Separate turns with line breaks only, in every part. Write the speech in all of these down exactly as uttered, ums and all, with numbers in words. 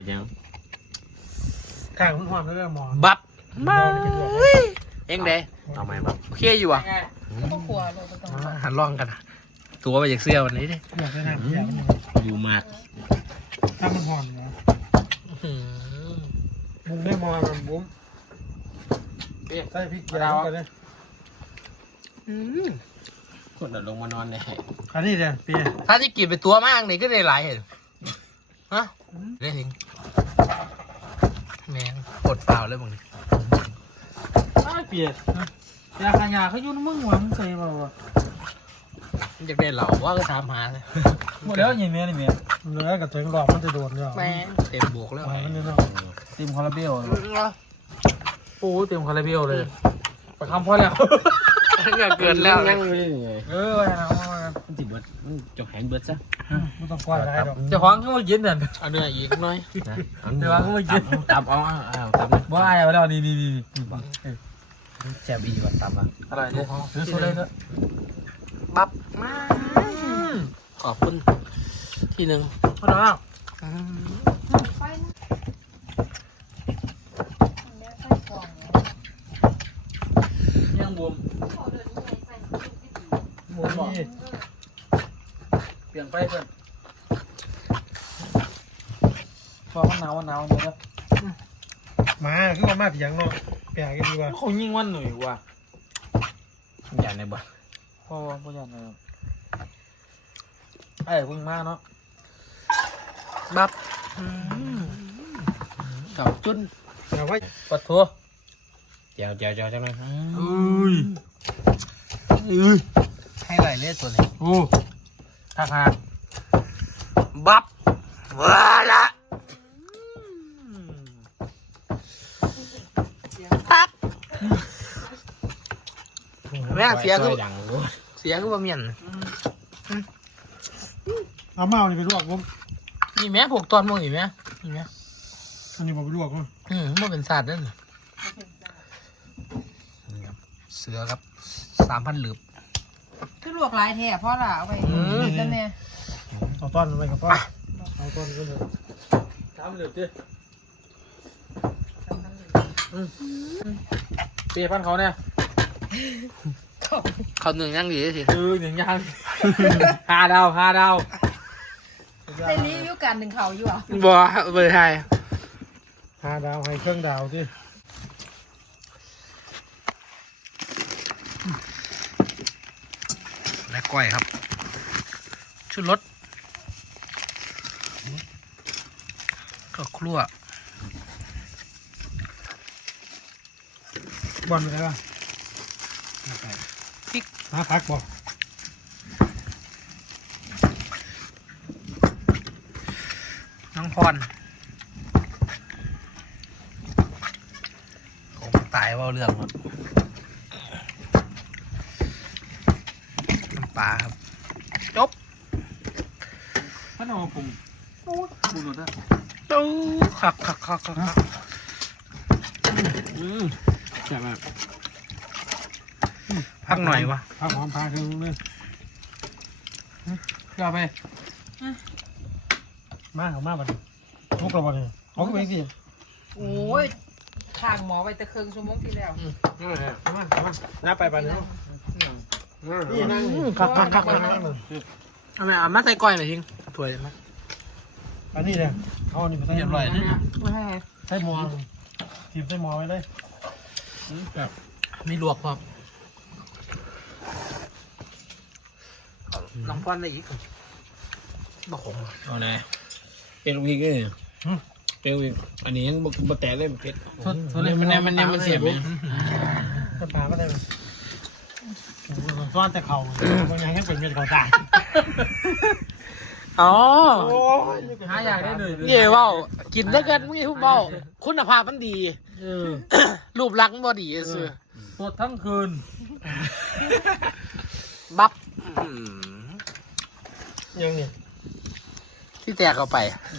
ยัง
ข้างมันหอมแล้วหมอ
บับมาเอ็งเด้
เอาไหมบับ
โอเคอยู่อ่ะ
ก็กลัวเลยต้อง
หันล่องกันตัวไปจากเสื้อวันนี้ดิ
อยากได้น้ำอยากได้น้
อยู่มาก
ำถ้ามันหอมนะบุ้งได้มอมันบุ้งใส่พริกเกลือกันเลย
คนเดินลงมานอนใน
อันนี้เนี่ยเปีย
ถ้าที่กินไปตัวมากนี่ก็ได้หลายเห็นฮะได้ทิ้งแมงกดเปล่าเลยมึง
เปียยาขายาเขายุ่งมึงหวังใส่เปล่าวะ
อยากได้เหล่าว่าก็ถามหาเลย
หมดแล้วยังเมียนี่เมียเนื้อกับเถิงหลอกมันจะโดนเนี่ย
แม่งเต็มบวกแล้ว
มันเนี่ยเนาะ
เต็มคาราเบล
โอ้เต็มคาราเบลเลย
ไปคำพ่อแล้ว
เกินแล้ว
ยังไม่ได้ไง
เออไอ้นะ
มันติดเบิร์ดมันจกแหนเบิร์ดซะ
ไม่ต้องกวาดอะไรหรอก
จะห้องเขามากินเนี่ย
เอาเนื้ออีกหน่อย
นะ
เดี๋ยวเขามากิน
ตับเอาเอาตับนะ
ว่าไอ้เอาแล้วนี่นี่นี่
แซ่บอีกว่าตับอ่ะ
อะไรเนี่ยซื้อสุดเลยเถอะ
บับมาขอบคุณทีหนึ่ง
พ่อน้อง
ไฟนะแม่ไฟกล่อง
ยังบวม
เขาเดินยังไงใส่ลูกที่ดี
หมูนี่
เปลี่ยนไฟเพื่อนพอมันหนาวมันหนาวเนี่ยนะ
มาคือว่ามาเพียงเนาะเปียกันดีกว่า
เขายิงวันหน่อยว่ะ
อย่างในบ่
พ่อพ่อยันเลยไอ้พึ่งมาเนาะ
บับเก่าจุน
แต่ว่า
ปัดทัว
เจียวเจียวเจียวจังเลย
อุ้ย
ให้ไหลเลือดตัวนี้
โอ้ทักหา
บับว้าละปั๊บแม่เสียคือ
ดัง
เสียคือว่าเมียน
เอาเมานี่ไปลวกผม
นี่แม่ผูกตอนมึงอีกไหมนี่แม่
อันนี้ผมไปลวกมั้ง
อืมมันเป็นศาสตร์นั่นเสือครับสามพันหลืบ
คือลวกลายแท้พ่อละเอาไปนั่นแน่
เอาต้อนไปกับพ่อเอาต้อนก็เลย
ทำเหลือดิเปียพันเขาเนี่ย
เขาหนึ่งยังดีสิ
เออหนึ่งยังห้าดาวห้าดาว
ในรีวิวการหนึ่งเขาอยู่อ่ะ
บัวเบอร์ไทย
ห้าดาวให้เครื่องดาวดิ
และก้อยครับ ชุดรสก็ครัว
บอลไปไหนล่ะพริกหาพักบ่
น้องพรผมตายว่าเรื่องหมดน้ำปลาครับจบ
พันเอาผมปูหนุนนะ
ตู้ขักขักขักขักขัก
อืมแซ่บมาก
พักหน่อยวะ
พักหอมพักเครื่องนึง
ก็ไป
มาเอามาบัดทุกระบัดเลยเขาก็เป็นสิ
โอ้ยทางหมอไปตะเคืองชั่วโมงที่แล้ว
เอามาเอามาน้าไปบัดนี้นี่นั่ง
ขักขักขักขักเอาไหมเอามาใส่ก้อยหน่อยทิ้งถ้วยไหม
อันนี้เนี่ยเอาอันนี้ไปใส่
เรียบร้อยนี่นะ
ไม่ให้
ใส่หม้อทีมใส่หม้อไว้เลย
มีลวกพร้อมน้องพรได้อีกบะขม
เอาไหนเป็นวิกเลยเป็นวิกอันนี้ยังบะแตะเลยเผ็ดมันมันมันมันเสียบไหม
ต้นปลาก็ได้ไหมซ้อนแต่เข่าบางอย่างให้เป็นเม็ดเขาตาย
อ๋อ
หาอยากได้หน่อย
เย่ว่ากินได้เกินมึงอย่าพูดเบาคุณภาพมันดี
เออ
รูปลักษณ์มันบ่ดีเสือ
สดทั้งคืน
บับ
ยังเนี่ย
ที่แตกเข้าไป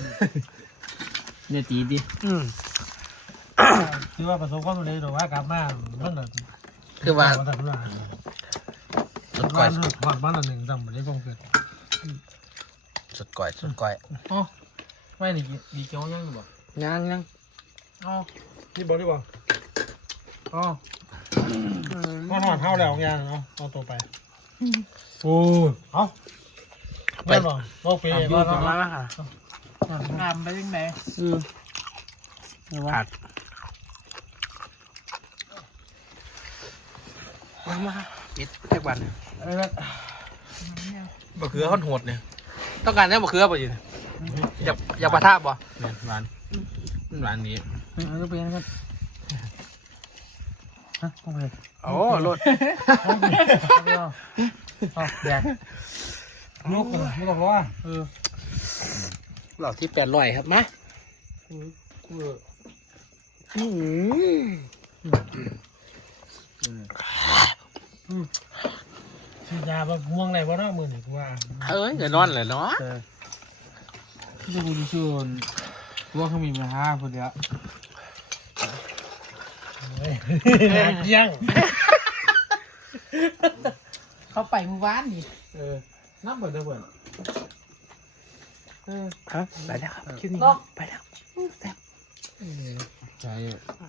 เนี่ยตีดิ
อืม
คือว่าประสบความสำเร็จหรือว่ากลับมามันน่ะ
คือว่า
แต่ละ
สดก้
วั
อย
นผ่านบ้านละหนึ่งจำไม่ได้คงเกิด
สดก้อยสดก้อย
อ๋อ
ไม่ดีดีเกียวยังอยู่บ่
ยังยัง
อ๋อ
นี่บอกดีบ่
อ๋อ
พ่อหอดเท่าแล้วงานเนาะเอาตัวไปโอ้เอาไปบ่โลกปี
อยู่
ก็
ประมาณนั้นค่ะ
งามไปยังไง
อืมผัดมามาปิดแค่วัน
อะไรนะ
บะเขือข้นโหดเนี่ยต้องการได้บะเขือป่ะยินอยากอยากปะทะบ่
เนี่ยหวานหวานนี้
เอาไปยังกันฮะโอเค
โอ้รส
เอาไปเอาเอาแดก
ลูกไม่ต้องว่า
เออ
หลอดที่แปดร้อยครับมาอืม
ฉีดยาแบบม่วงไหนวะเนาะมือหนึ่งว่า
เอ้ยเดี๋ยวนอนเลยเนาะ
ที่จะกูจะชวนว่าเขามีมาห้าคนเดียว
เยี่ยง
เขาไปเมื่อวานนี่
เออน้ำเปิดเดี๋ยวเปิดเออ
ครับไปแล้วครับคลิปนี้ไปแล้วแซ่บ
ใช่